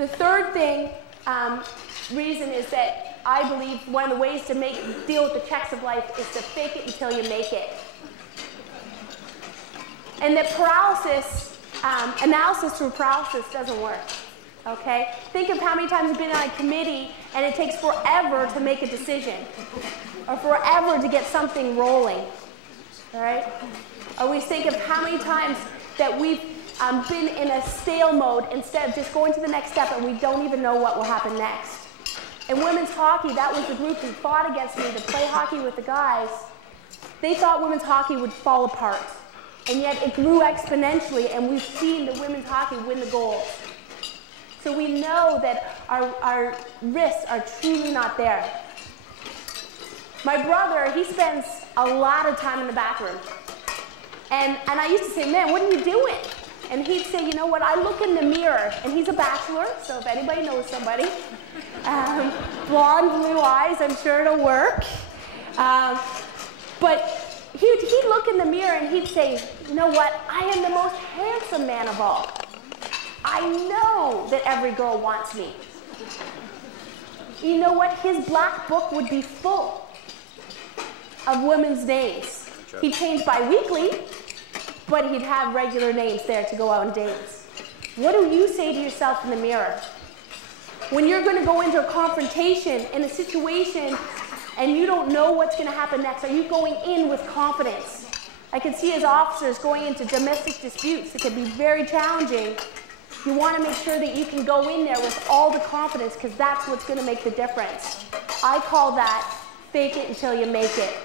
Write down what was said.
The third thing, reason is that I believe one of the ways to deal with the checks of life is to fake it until you make it. And that paralysis, analysis through paralysis doesn't work. Okay? Think of how many times you've been on a committee and it takes forever to make a decision, or forever to get something rolling. All right? Or we think of how many times that we've been in a stale mode instead of just going to the next step and we don't even know what will happen next. In women's hockey, that was the group who fought against me to play hockey with the guys. They thought women's hockey would fall apart. And yet it grew exponentially, and we've seen the women's hockey win the gold. So we know that our risks are truly not there. My brother, he spends a lot of time in the bathroom. And I used to say, man, what are you doing? And he'd say, you know what, I look in the mirror, and he's a bachelor, so if anybody knows somebody, blonde, blue eyes, I'm sure it'll work. But he'd look in the mirror and he'd say, you know what, I am the most handsome man of all. I know that every girl wants me. You know what, his black book would be full of women's names. He'd change bi-weekly, but he'd have regular names there to go out on dates. What do you say to yourself in the mirror? When you're going to go into a confrontation in a situation and you don't know what's going to happen next, are you going in with confidence? I can see as officers going into domestic disputes that can be very challenging. You want to make sure that you can go in there with all the confidence, because that's what's going to make the difference. I call that fake it until you make it.